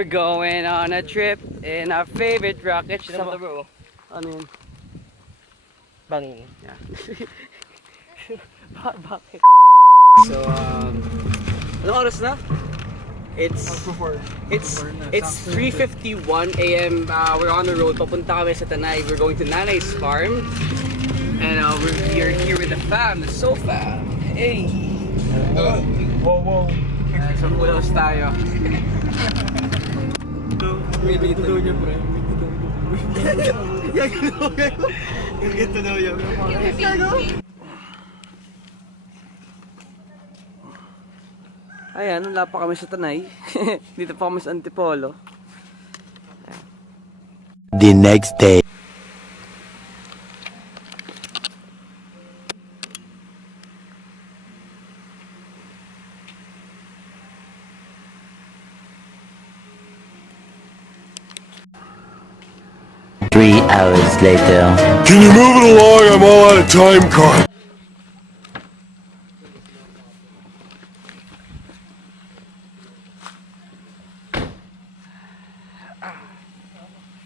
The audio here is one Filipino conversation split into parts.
We're going on a trip in our favorite rocket. Sino bro? Ano yun? Banging. Yeah. Bakit? So, anong oras na? It's 3:51 a.m. We're on the road. Papunta kami sa Tanay. We're going to Nanay'S farm. And we're here with the fam, the sofa. Hey! Wow. So, pulos tayo. Ayan, wala pa kami sa Tanay. Dito pa kami sa Antipolo. The next day. Three hours later. Can you move it along? I'm all out of time card.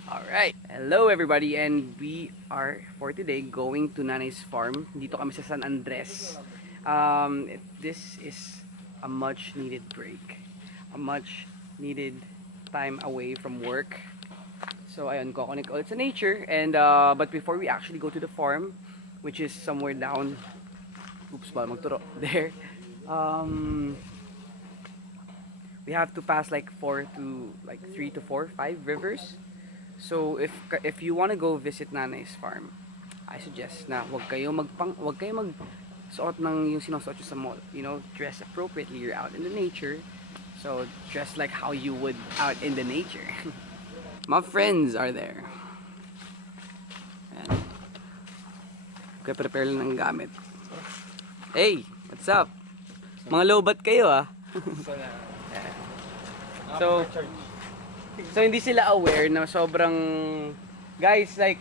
Alright, hello everybody, and we are for today going to Nanay'S farm. Dito kami sa San Andres. This is a much needed break, a much needed time away from work. So ayun, reconnect ulit sa nature. And but before we actually go to the farm, which is somewhere down, oops, baka magturo there, we have to pass like 3 to 4, 5 rivers. So if you want to go visit Nanay'S farm, I suggest na wag kayo magsuot ng yung sinusuot nyo sa mall. You know, dress appropriately. You're out in the nature, so dress like how you would out in the nature. My friends are there. Ayan. Okay, prepare lang ng gamit. Hey, what's up? Mga lowbat kayo ah. So hindi sila aware na sobrang, guys, like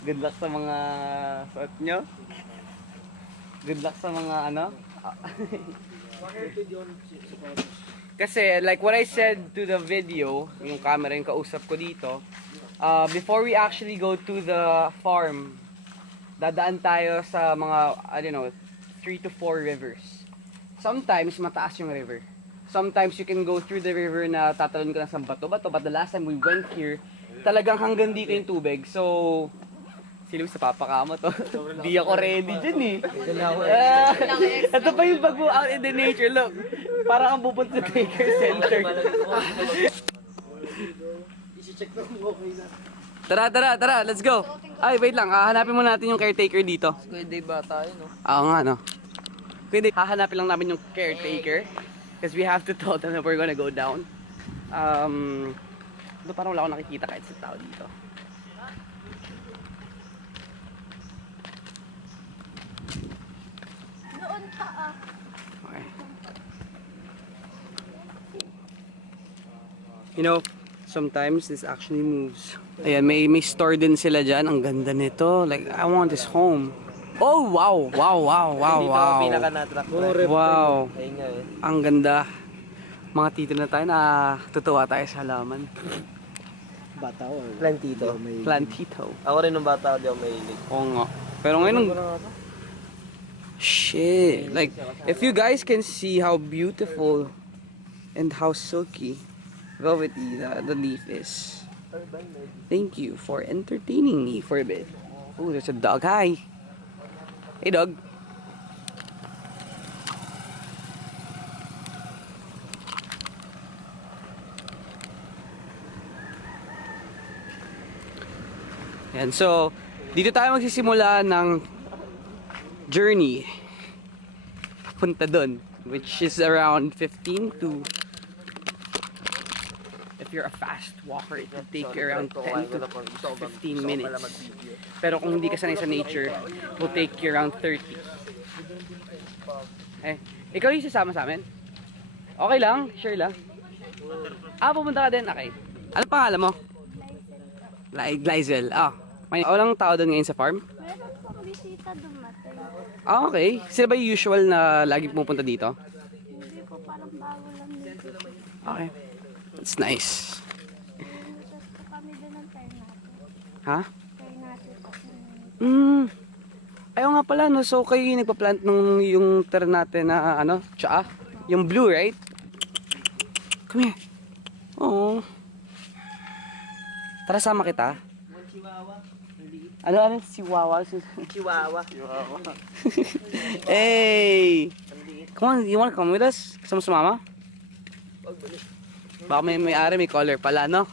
good luck sa mga suot nyo. Good luck sa mga ano. Kasi like what I said to the video, yung camera yung kausap ko dito, before we actually go to the farm, dadaan tayo sa mga, I don't know, 3 to 4 rivers. Sometimes mataas yung river. Sometimes you can go through the river na tatalon ka na sa bato-bato, but the last time we went here, talagang hanggang dito yung tubig. So, sino sa papakama to? Di ako ready dyan eh. Ito pa yung bag mo out in the nature. Look, parang ang pupunta sa Taker Center. Tara, let's go. Ay, wait lang, hahanapin mo natin yung caretaker dito. Pwede ba tayo, no? Oo nga, no? Pwede, hahanapin lang namin yung caretaker. Because we have to tell them that we're gonna go down. Parang wala akong nakikita kahit sa tao dito. Okay. You know, sometimes this actually moves. Ayan, may store din sila dyan. Ang ganda nito. Like, I want this home. Oh, wow. Dito ang pinaka-na-attract. Wow. Ayun nga eh. Ang ganda. Mga tito na tayo, natutuwa tayo sa halaman. Bata or plantito? Plantito. Ako rin nung bata, di ako mahilig. Oo nga. Pero ngayon, shit. Like, if you guys can see how beautiful and how silky, velvety the leaf is. Thank you for entertaining me for a bit. Oh, there's a dog. Hi. Hey, dog. Yan, so dito tayo magsisimula ng journey papunta doon, which is around 15 to, if you're a fast walker, it will take you around 10 to 15 minutes. Pero kung hindi ka sanay sa nature, it will take you around 30. Ikaw yung sasama sa amin? Okay lang, sure lang. Pupunta ka din? Okay. Ano pangalan mo? Lizel. May walang tao doon ngayon sa farm? Meron pong bisita dumating. Okay. Sila ba yung usual na lagi pupunta dito? Hindi ko, parang bago lang dito. Okay. That's nice. Nilitas po kami doon ng turn natin. Ha? Turn natin po. Ayaw nga pala, no? So, kayo yung nagpa-plant nung yung turn natin na, ano, tsaa? Yung blue, right? Come here. Oo. Tara, sama kita. Ano? Chihuahua? Chihuahua. Hey! Come on, you wanna come with us? Kasama sa mama? Baka may-ari, may color pala, no?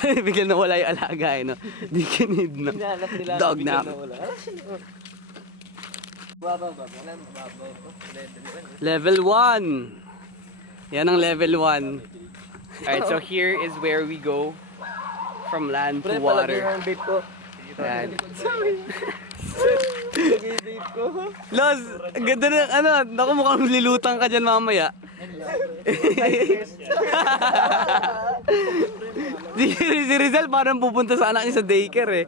Bigla na wala yung alaga, eh, no? Di kinid, no? Dog nap. Level 1. Yan ang level 1. Alright, so here is where we go from land to water. Yan. Los, ang ganda na, ano, naku mukhang lilutang ka dyan mamaya. Si Rizal parang pupunta sa anak niya sa daycare, eh.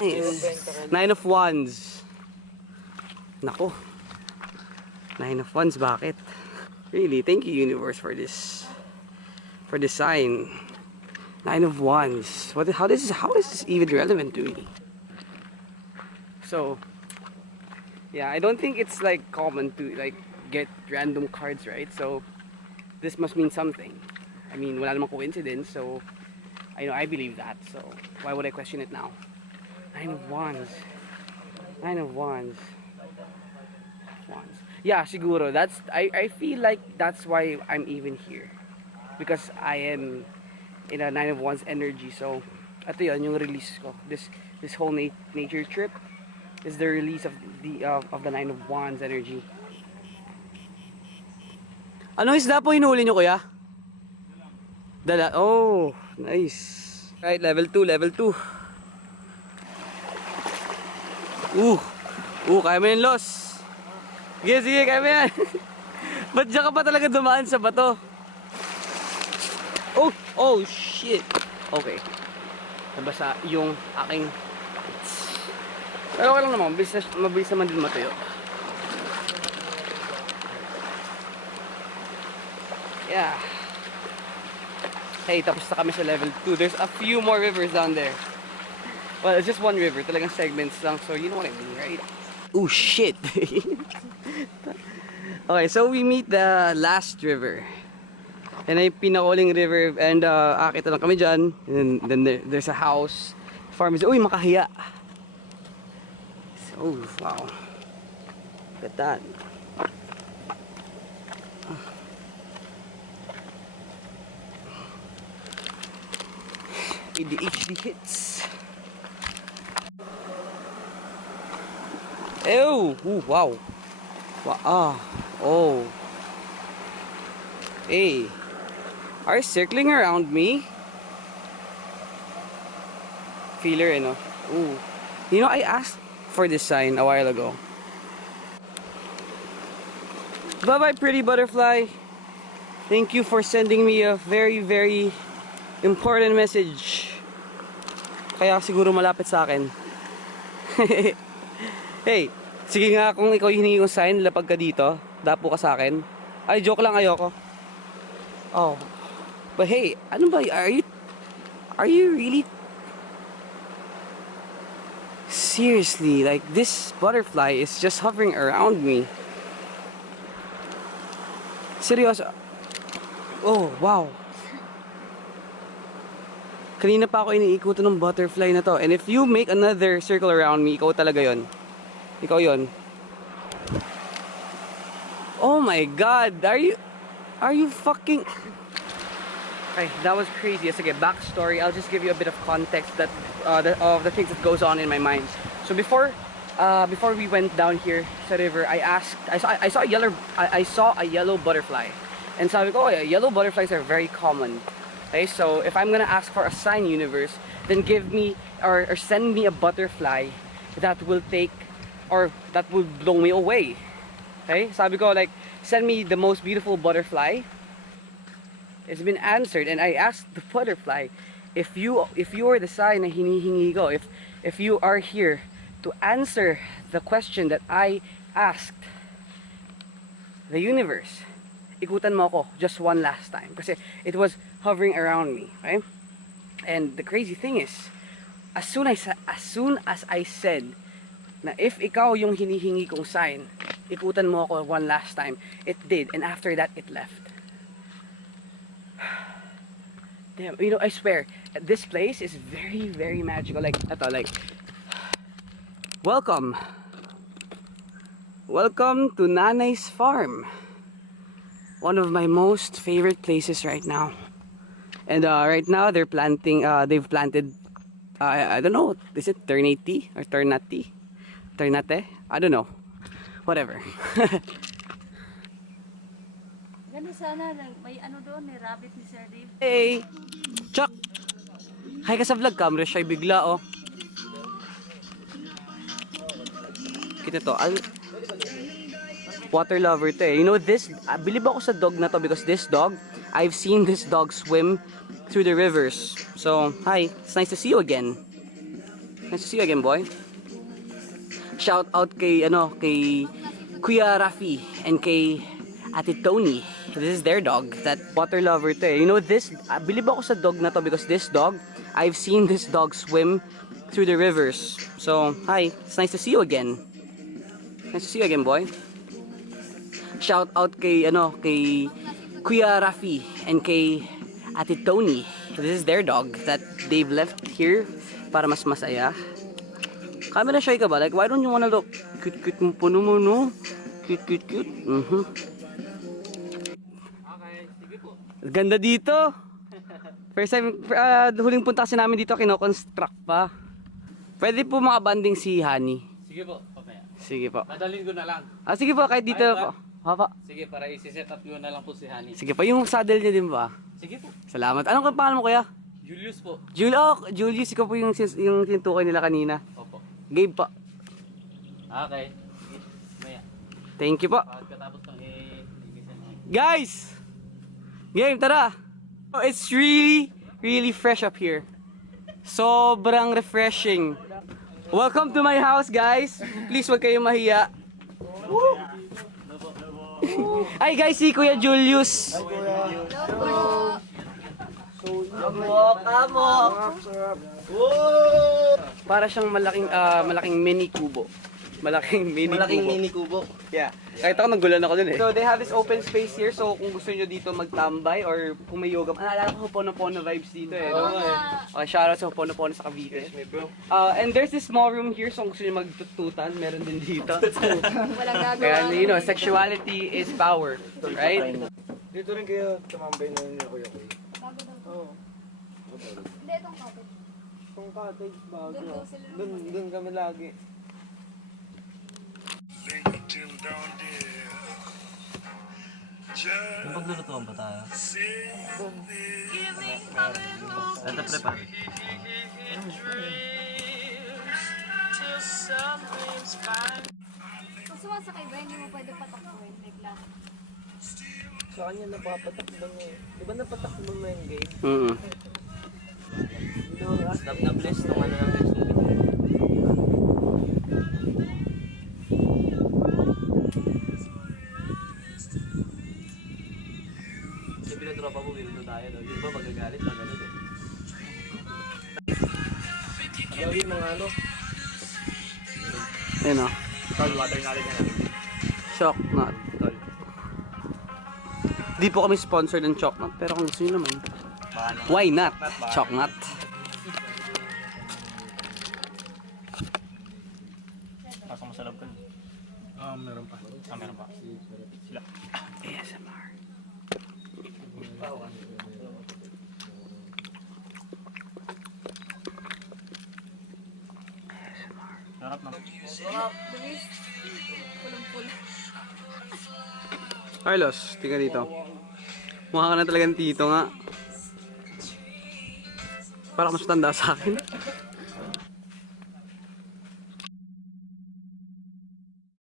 Nice. 9 of Wands. Nako. 9 of Wands, bakit? Really, thank you universe for this. For this sign. 9 of Wands. How is this even relevant to me? So, yeah, I don't think it's like common to like get random cards, right? So, this must mean something. I mean, wala namang coincidence, so I believe that. So, why would I question it now? 9 of Wands. 9 of Wands. Yeah, siguro. I feel like that's why I'm even here. Because I am in a 9 of Wands energy. So, ito yun, yung release ko. This whole nature trip is the release of the 9 of Wands energy. Anong isda po inuuli nyo, kuya? Dala. Oh, nice. Right, level 2, level 2. Kaya mo yun, Los. Sige, kaya mo yan. Ba't dyan ka pa talaga dumaan sa bato? Oh, shit. Okay. Nabasa yung aking... Pero okay lang naman, mabilis naman din matuyo. Yeah. Hey, tapos na kami sa level 2. There's a few more rivers down there. Well, it's just one river. Talagang segments lang. So, you know what I mean, right? Oh, shit. Okay, so we meet the last river. And ay pinakahuling river. And akit lang kami dyan. And then there's a house. Farm is... Uy, makahiya. So, wow. Look at that. ADHD hits. Ew! Ooh, wow. Oh. Hey. Are you circling around me? Feeler, you know. Ooh. You know, I asked for this sign a while ago. Bye-bye, pretty butterfly. Thank you for sending me a very, very important message. Kaya siguro malapit sa akin. Hey, sige nga kung ikaw hiningi kong sign, lapag ka dito, dapo ka sa akin. Ay, joke lang, ayoko. Oh. But hey, ano ba, are you really seriously, like this butterfly is just hovering around me. Seryoso. Oh, wow. Kanina pa ako iniikutan ng butterfly na to. And if you make another circle around me, ikaw talaga yon. Ikaw yon. Oh my god, are you fucking... Okay, that was crazy. Sige, backstory. I'll just give you a bit of context that of the things that goes on in my mind. So before we went down here sa river, I saw a yellow butterfly. And sabi ko, oh, yellow butterflies are very common. Okay, so if I'm gonna ask for a sign, universe, then give me or send me a butterfly that will take or that will blow me away. Okay, sabi ko, like, send me the most beautiful butterfly. It's been answered, and I asked the butterfly if you are the sign na hinihingi ko, if you are here to answer the question that I asked the universe, ikutan mo ako just one last time. Kasi it was hovering around me, right? And the crazy thing is, as soon as I said na if ikaw yung hinihingi kong sign, ikutan mo ako one last time, it did. And after that, it left. Damn, you know, I swear, this place is very, very magical. Like, welcome. Welcome to Nanay's farm. One of my most favorite places right now. And right now they've planted, I don't know, is it ternate or ternate? Ternate? I don't know. Whatever. Ganda sana, may ano doon, may rabbit ni Sir Dave. Hey! Chuck! Hi ka sa vlog, camera siya bigla oh. Kita to, water lover to eh. You know this, believe ako sa dog na to because this dog, I've seen this dog swim through the rivers. So, hi, it's nice to see you again. Nice to see you again, boy. Shout out kay Kuya Rafi and kay Ate Tony. This is their dog, that water lover to eh. You know this, believe ako sa dog na to because this dog, I've seen this dog swim through the rivers. So, hi, it's nice to see you again. Nice to see you again, boy. Shout out kay Kuya Rafi and kay Ate Tony. This is their dog that they've left here para mas masaya. Camera shy ka ba? Like, why don't you wanna look? Cute mo puno mo, no? Cute. Okay, sige po. Ganda dito. First time, huling punta kasi namin dito, kino-construct pa. Pwede po makabanding si Honey. Sige po, papaya. Sige po. Dadalhin ko na lang. Sige po, kahit dito po. Papa. Sige, para isi-set up ko na lang po si Honey. Sige po, yung saddle niya din ba? Sige po. Salamat. Anong pangalan mo kuya? Julius po. Julius, ikaw po yung tinutukoy nila kanina. Opo. Gabe po. Okay. Maya. Thank you po. Pagkatapos ng i-ibisan mo. Guys! Game, tara! Oh, it's really, really fresh up here. Sobrang refreshing. Welcome to my house, guys. Please, wag kayong mahiya. Ay, guys, si Kuya Julius. Para siyang malaking mini kubo. Malaking mini kubo. Yeah. Kahit ako nagulan ako dun eh. So they have this open space here. So kung gusto niyo dito magtambay or kung may yoga. Naalala ko Ho'oponopono vibes dito eh. No? Okay, shoutout sa Ho'oponopono sa Cavite. And there's this small room here. So kung gusto niyo magtututan, meron din dito. Walang gagawa. And you know, sexuality is power. Right? Dito rin kayo tumambay na yun yung kuya ko. Bago daw. Oo. Hindi, itong cottage. Kung cottage bago. Doon daw sila. Doon kami lagi. Yung paglulutuan pa tayo? Ganda prepare. Kung sumasakay ba, hindi mo pwede patakbuhin. Bigla. Sa kanya napapatakbang eh. Di ba napatakbang na yung game? Na-bless nung ano ng next movie. Kasi pinatropa mo, binuto tayo. No? Yung ba magagalit? Magalit eh. Lagi mga ano. Ayun o. Tol, watermelon na lang. Shock nut. Tol. Di po kami sponsored ng Choc Nut, pero kung gusto nyo naman, why not? Choc Nut. Pasok mo sa loob ka. Meron pa. Meron pa. Sila. ASMR. Sarap na. Luis, pulong-pul. Carlos, tingnan dito. Mukha ka na talagang tito nga. Parang mas tanda sa akin.